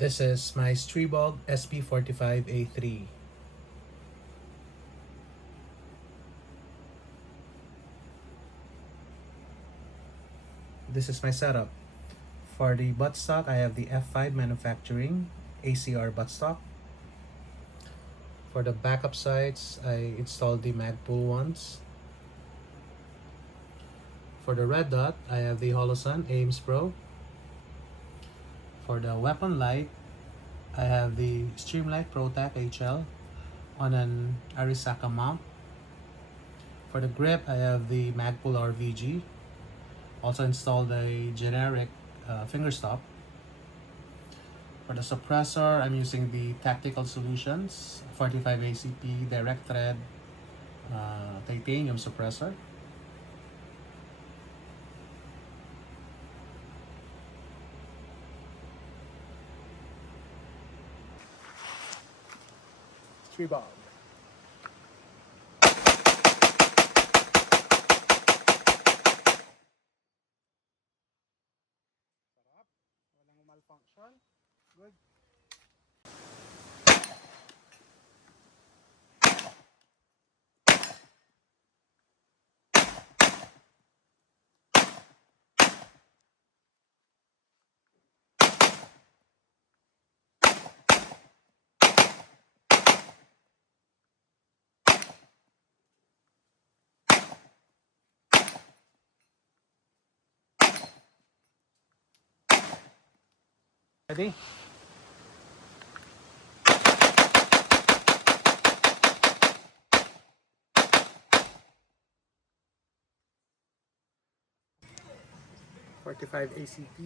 This is my Streebog SP45A3. This is my setup. For the buttstock, I have the F5 Manufacturing ACR buttstock. For the backup sights, I installed the Magpul ones. For the red dot, I have the Holosun Ames Pro. For the weapon light, I have the Streamlight ProTac HL on an Arisaka mount. For the grip, I have the Magpul RVG. Also installed a generic finger stop. For the suppressor, I'm using the Tactical Solutions 45 ACP direct thread titanium suppressor. Streebog. Sarap. Walang malfunction. Good. Ready? .45 ACP.